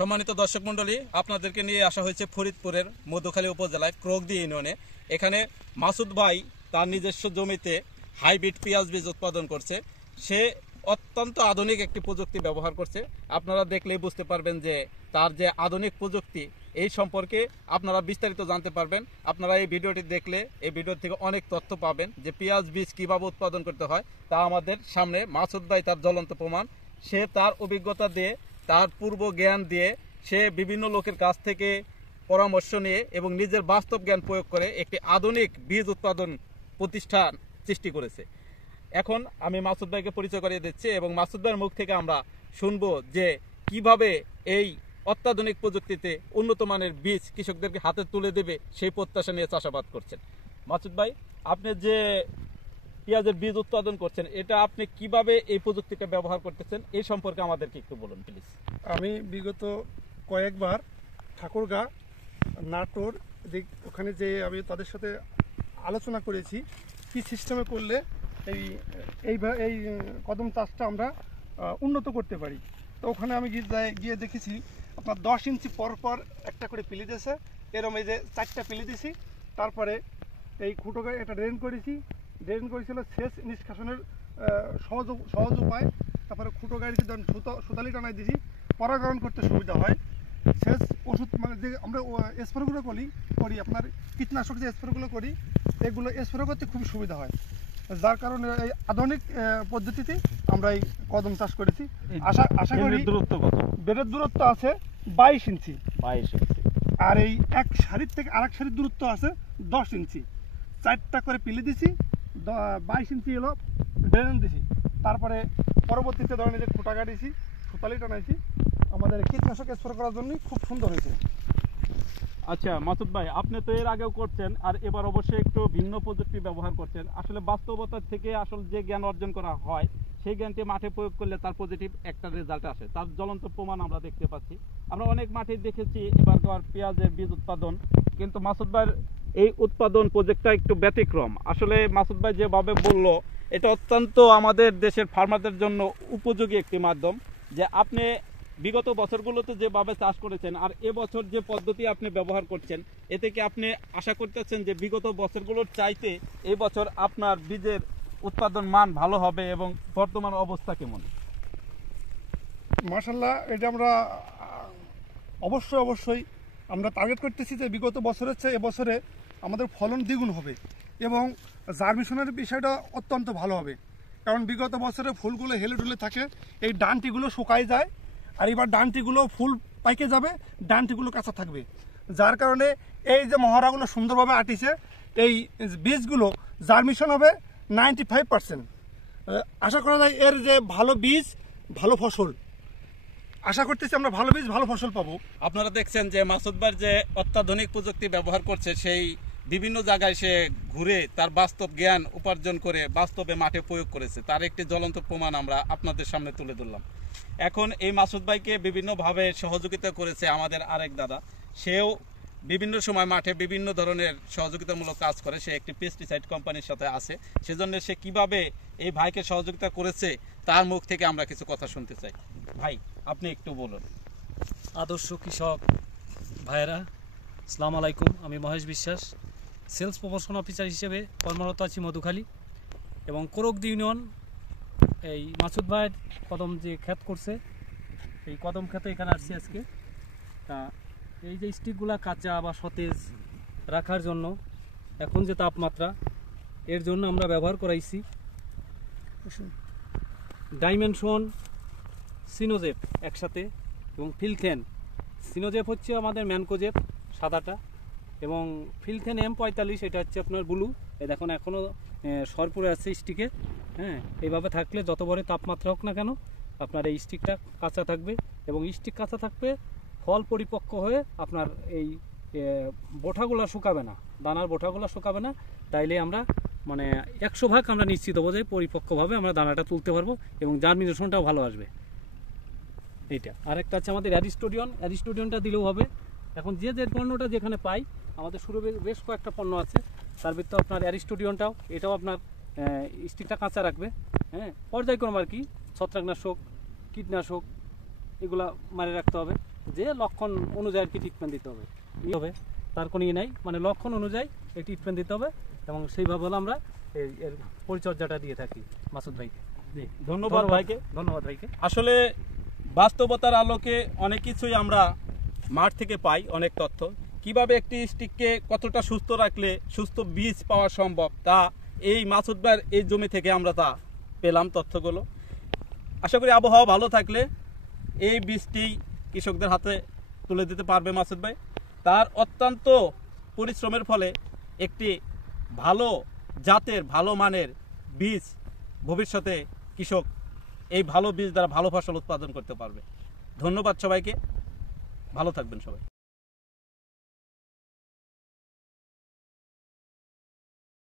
সম্মানিত দর্শক মণ্ডলী, আপনাদেরকে নিয়ে আসা হয়েছে ফরিদপুরের মধুখালী উপজেলায় ক্রোকদি ইউনিয়নে। এখানে মাসুদ ভাই তার নিজস্ব জমিতে হাইব্রিড পেঁয়াজ বীজ উৎপাদন করছে। সে অত্যন্ত আধুনিক একটি প্রযুক্তি ব্যবহার করছে। আপনারা দেখলেই বুঝতে পারবেন যে তার যে আধুনিক প্রযুক্তি এই সম্পর্কে আপনারা বিস্তারিত জানতে পারবেন। আপনারা এই ভিডিওটি দেখলে এই ভিডিও থেকে অনেক তথ্য পাবেন যে পেঁয়াজ বীজ কিভাবে উৎপাদন করতে হয় তা আমাদের সামনে মাসুদ ভাই তার জ্বলন্ত প্রমাণ। সে তার অভিজ্ঞতা দিয়ে, তার পূর্ব জ্ঞান দিয়ে সে বিভিন্ন লোকের কাছ থেকে পরামর্শ নিয়ে এবং নিজের বাস্তব জ্ঞান প্রয়োগ করে একটি আধুনিক বীজ উৎপাদন প্রতিষ্ঠান সৃষ্টি করেছে। এখন আমি মাসুদ ভাইকে পরিচয় করিয়ে দিচ্ছি এবং মাসুদ ভাইয়ের মুখ থেকে আমরা শুনবো যে কিভাবে এই অত্যাধুনিক প্রযুক্তিতে উন্নত মানের বীজ কৃষকদেরকে হাতে তুলে দেবে সেই প্রত্যাশা নিয়ে চাষাবাদ করছেন। মাসুদ ভাই, আপনি যে পেঁয়াজের বীজ উৎপাদন করছেন, এটা আপনি কিভাবে এই প্রযুক্তিটা ব্যবহার করতেছেন এই সম্পর্কে আমাদেরকে একটু বলুন প্লিজ। আমি বিগত কয়েকবার ঠাকুরগাঁ, নাটোর ওখানে যে আমি তাদের সাথে আলোচনা করেছি কি সিস্টেমে করলে এই কদম চাষটা আমরা উন্নত করতে পারি। তো ওখানে আমি গিয়ে দেখেছি আপনার 10 ইঞ্চি পর পর একটা করে পিলি দিয়েছে, এরম এই যে 4টা পিলি দিয়েছি। তারপরে এই খুঁটোকে এটা ড্রেন করেছিল সেচ নিষ্কাশনের সহজ উপায়। তারপরে খুঁটো গাড়িতে যখন সুতালি টানাই দিয়েছি পরাগরণ করতে সুবিধা হয়। সেচ ওষুধ মানে যে আমরা স্প্রেগুলো করি আপনার কীটনাশক যে স্প্রেগুলো করি এগুলো স্প্রে করতে খুব সুবিধা হয়, যার কারণে এই আধুনিক পদ্ধতিতে আমরা এই কদম চাষ করেছি। আশা করি বেডের দূরত্ব আছে 22 ইঞ্চি, আর এই এক সারির থেকে আরেক সারির দূরত্ব আছে 10 ইঞ্চি। 4টা করে পিলি দিছি, 22 ইঞ্চি এলো ড্রেন দিছি। তারপরে পরবর্তীতে ধরেন এই যে খুঁটা কাটিয়েছি, সুতালি টানাইছি, আমাদের কীটনাশক স্প্রে করার জন্য খুব সুন্দর হয়েছে। আচ্ছা মাসুদ ভাই, আপনি তো এর আগেও করছেন আর এবার অবশ্যই একটু ভিন্ন প্রযুক্তি ব্যবহার করছেন। আসলে বাস্তবতা থেকে আসলে যে জ্ঞান অর্জন করা হয় সেই জ্ঞানটি মাঠে প্রয়োগ করলে তার পজিটিভ একটা রেজাল্ট আসে, তার জ্বলন্ত প্রমাণ আমরা দেখতে পাচ্ছি। আমরা অনেক মাঠে দেখেছি এবারকার পেঁয়াজের বীজ উৎপাদন, কিন্তু মাসুদ ভাইয়ের এই উৎপাদন প্রজেক্টটা একটু ব্যতিক্রম। আসলে মাসুদ ভাই যেভাবে বললো এটা অত্যন্ত আমাদের দেশের ফার্মারদের জন্য উপযোগী একটি মাধ্যম, যে আপনি বিগত বছরগুলোতে যেভাবে চাষ করেছেন আর এবছর যে পদ্ধতি আপনি ব্যবহার করছেন, এতে কি আপনি আশা করতেছেন যে বিগত বছরগুলোর চাইতে এই বছর আপনার বীজের উৎপাদন মান ভালো হবে এবং বর্তমান অবস্থা কেমন? মাশাআল্লাহ, এটা আমরা অবশ্যই আমরা টার্গেট করতেছি যে বিগত বছরের চেয়ে এবছরে আমাদের ফলন দ্বিগুণ হবে এবং জার্মিনেশনের বিষয়টা অত্যন্ত ভালো হবে। কারণ বিগত বছরে ফুলগুলো হেলে ঢুলে থাকে, এই ডানটিগুলো শুকায় যায়, আর এবার ডানটিগুলো ফুল পাইকে যাবে, ডানটিগুলো কাঁচা থাকবে, যার কারণে এই যে মহড়াগুলো সুন্দরভাবে আটিছে, এই বীজগুলো জার্মিনেশন হবে 95%। আশা করা যায় এর যে ভালো বীজ ভালো ফসল, আশা করতেছি আমরা ভালো বীজ ভালো ফসল পাবো। আপনারা দেখছেন যে মাসুদ ভাই যে অত্যাধুনিক প্রযুক্তি ব্যবহার করছে, সেই বিভিন্ন জায়গায় সে ঘুরে তার বাস্তব জ্ঞান উপার্জন করে বাস্তবে মাঠে প্রয়োগ করেছে, তার একটি জ্বলন্ত প্রমাণ আমরা আপনাদের সামনে তুলে ধরলাম। এখন এই মাসুদ ভাইকে বিভিন্নভাবে সহযোগিতা করেছে আমাদের আরেক দাদা, সেও বিভিন্ন সময় মাঠে বিভিন্ন ধরনের সহযোগিতামূলক কাজ করে। সে একটি পেস্টিসাইড কোম্পানির সাথে আছে, সেজন্য সে কিভাবে এই ভাইকে সহযোগিতা করেছে তার মুখ থেকে আমরা কিছু কথা শুনতে চাই। ভাই, আপনি একটু বলুন। আদর্শ কৃষক ভাইয়েরা, আসসালামু আলাইকুম। আমি মহেশ বিশ্বাস, সেলস প্রমোশন অফিসার হিসেবে কর্মরত আছি মধুখালী এবং ক্রোকদি ইউনিয়ন। এই মাসুদ ভাইয়ের কদম যে ক্ষেত করছে, এই কদম ক্ষেতে এখানে আসছি আজকে। তা এই যে স্টিকগুলা কাঁচা বা সতেজ রাখার জন্য এখন যে তাপমাত্রা, এর জন্য আমরা ব্যবহার করাইছি ডাইমেনশন, সিনোজেপ একসাথে এবং ফিলথেন। সিনোজেপ হচ্ছে আমাদের ম্যানকোজেপ সাদাটা, এবং ফিলথেন M45 এটা হচ্ছে আপনার ব্লু। এই দেখুন এখনও সরপুরে আছে স্টিকে। হ্যাঁ, এইভাবে থাকলে যত বড় তাপমাত্রা হোক না কেন আপনার এই স্টিকটা কাঁচা থাকবে, এবং স্টিক কাঁচা থাকবে, ফল পরিপক্ক হয়ে আপনার এই বোঠাগুলো শুকাবে না, দানার বোঠাগুলো শুকাবে না। তাইলে আমরা মানে 100% আমরা নিশ্চিত হবো যে পরিপক্কভাবে আমরা দানাটা তুলতে পারবো এবং জার্মিনেশনটাও ভালো আসবে। এইটা আরেকটা আছে আমাদের অ্যারিস্টোডিয়নটা দিলেও হবে। এখন যে পণ্যটা যেখানে পাই, আমাদের শুরু বেশ কয়েকটা পণ্য আছে, তার ভিতরে আপনার অ্যারিস্টোডিয়নটাও, এটাও আপনার স্টিকটা কাঁচা রাখবে। হ্যাঁ, পর্যায়ক্রমে আর কি ছত্রাকনাশক, কীটনাশক এগুলা মারে রাখতে হবে। যে লক্ষণ অনুযায়ী আর কি ট্রিটমেন্ট দিতে হবে তার কোনো ইয়ে নাই, মানে লক্ষণ অনুযায়ী এই ট্রিটমেন্ট দিতে হবে এবং সেইভাবে হলে আমরা এর পরিচর্যাটা দিয়ে থাকি মাসুদ ভাইকে। জি, ধন্যবাদ ভাইকে। ধন্যবাদ ভাইকে। আসলে বাস্তবতার আলোকে অনেক কিছুই আমরা মাঠ থেকে পাই, অনেক তথ্য কিভাবে একটি স্টিককে কতটা সুস্থ রাখলে সুস্থ বীজ পাওয়া সম্ভব তা এই মাসুদ ভাইয়ের এই জমি থেকে আমরা তা পেলাম তথ্যগুলো। আশা করি আবহাওয়া ভালো থাকলে এই বীজটি কৃষকদের হাতে তুলে দিতে পারবে মাসুদ ভাই। তার অত্যন্ত পরিশ্রমের ফলে একটি ভালো জাতের ভালো মানের বীজ ভবিষ্যতে কৃষক এই ভালো বীজ দ্বারা ভালো ফসল উৎপাদন করতে পারবে। ধন্যবাদ সবাইকে, ভালো থাকবেন সবাই।